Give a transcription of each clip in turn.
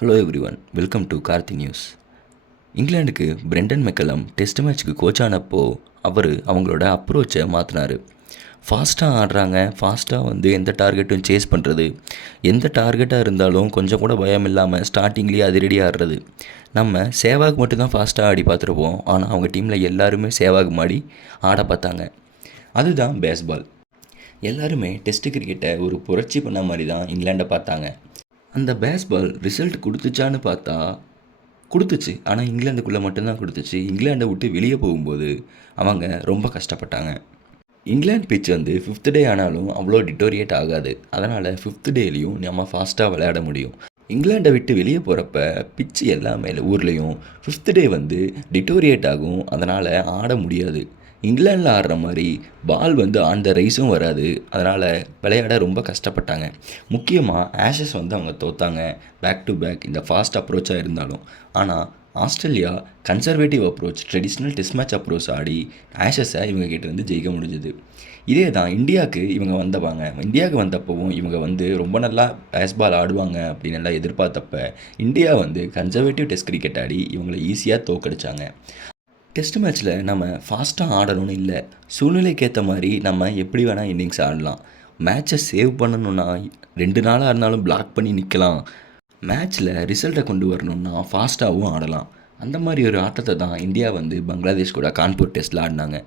Hello everyone welcome to Karthi news இங்கிலாந்துக்கு Brendon McCullum test மேட்ச்சுக்கு coach ஆனப்போ அவர் அவங்களோட அப்ரோச்சை மாற்றினார் ஃபாஸ்ட்டாக ஆடுறாங்க ஃபாஸ்ட்டாக வந்து எந்த டார்கெட்டும் சேஸ் பண்ணுறது எந்த டார்கெட்டாக இருந்தாலும் கொஞ்சம் கூட பயம் இல்லாமல் ஸ்டார்டிங்லேயே அதிரடி ஆடுறது. நம்ம சேவாக் மட்டும்தான் ஃபாஸ்ட்டாக ஆடி பார்த்துருப்போம். ஆனால் அவங்க டீமில் எல்லாருமே சேவாக் மாடி ஆட பார்த்தாங்க. அதுதான் பேஸ்பால் எல்லாருமே டெஸ்ட் கிரிக்கெட்டை ஒரு புரட்சி பண்ண மாதிரி தான் இங்கிலாண்டை பார்த்தாங்க. அந்த பேஸ்பால் ரிசல்ட் கொடுத்துச்சான்னு பார்த்தா கொடுத்துச்சு. ஆனால் இங்கிலாந்துக்குள்ளே மட்டும்தான் கொடுத்துச்சு. இங்கிலாண்டை விட்டு வெளியே போகும்போது அவங்க ரொம்ப கஷ்டப்பட்டாங்க. இங்கிலாந்து பிச் வந்து ஃபிஃப்த் டே ஆனாலும் அவ்வளோ டிட்டோரியேட் ஆகாது. அதனால் ஃபிஃப்த் டேலையும் நம்ம ஃபாஸ்ட்டாக விளையாட முடியும். இங்கிலாண்டை விட்டு வெளியே போகிறப்ப பிச்சு எல்லாமே ஊர்லேயும் ஃபிஃப்த் டே வந்து டிட்டோரியேட் ஆகும். அதனால் ஆட முடியாது. இங்கிலாண்டில் ஆடுற மாதிரி பால் வந்து அந்த ரைஸும் வராது. அதனால் விளையாட ரொம்ப கஷ்டப்பட்டாங்க. முக்கியமாக ஆஷஸ் வந்து அவங்க தோத்தாங்க. பேக் டு பேக் இந்த ஃபாஸ்ட் அப்ரோச்சாக இருந்தாலும். ஆனால் Australia conservative approach traditional test match approach ஆடி ஆஷஸை இவங்க கிட்டேருந்து ஜெயிக்க முடிஞ்சது. இதே தான் இந்தியாவுக்கு இவங்க வந்தவாங்க. இந்தியாவுக்கு வந்தப்பவும் இவங்க வந்து ரொம்ப நல்லா பேஸ்பால் ஆடுவாங்க அப்படின்னு எல்லாம் எதிர்பார்த்தப்ப இந்தியா வந்து கன்சர்வேட்டிவ் டெஸ்ட் கிரிக்கெட் ஆடி இவங்களை ஈஸியாக தோக்கடிச்சாங்க டெஸ்ட் மேட்ச்சில் நம்ம ஃபாஸ்ட்டாக ஆடணும்னு இல்லை. சூழ்நிலைக்கு ஏற்ற மாதிரி நம்ம எப்படி வேணால் இன்னிங்ஸ் ஆடலாம். மேட்சை சேவ் பண்ணணும்னா ரெண்டு நாளாக இருந்தாலும் பிளாக் பண்ணி நிற்கலாம் மேட்ச்சில் ரிசல்ட்டை கொண்டு வரணும்னா ஃபாஸ்ட்டாகவும் ஆடலாம். அந்த மாதிரி ஒரு ஆட்டத்தை தான் இந்தியா வந்து பங்களாதேஷ் கூட கான்பூர் டெஸ்ட்டில் ஆடினாங்க.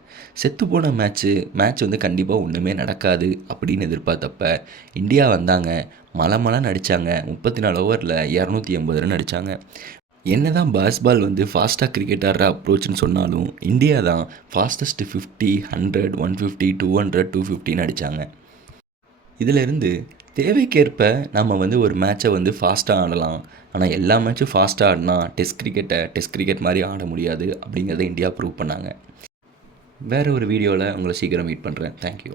செத்து போன மேட்ச்சு மேட்ச் வந்து கண்டிப்பாக ஒன்றுமே நடக்காது அப்படின்னு எதிர்பார்த்தப்ப இந்தியா வந்தாங்க. மலை நடித்தாங்க முப்பத்தி நாலு ஓவரில் இரநூத்தி எண்பது ரன் அடித்தாங்க என்ன தான் பாஸ்பால் வந்து ஃபாஸ்ட்டாக கிரிக்கெட் ஆடுற அப்ரோச்னு சொன்னாலும் இந்தியா தான் fastest fifty hundred one fifty two hundred two ஃபிஃப்டின்னு அடித்தாங்க இதிலிருந்து தேவைக்கேற்ப நம்ம வந்து ஒரு மேட்சை வந்து ஃபாஸ்ட்டாக ஆடலாம். ஆனால் எல்லா மேட்சும் ஃபாஸ்ட்டாக ஆடினா டெஸ்ட் கிரிக்கெட்டை டெஸ்ட் கிரிக்கெட் மாதிரி ஆட முடியாது அப்படிங்கிறத இந்தியா ப்ரூவ் பண்ணாங்க. வேறு ஒரு வீடியோவில் உங்களை சீக்கிரம் மீட் பண்ணுறேன் தேங்க்யூ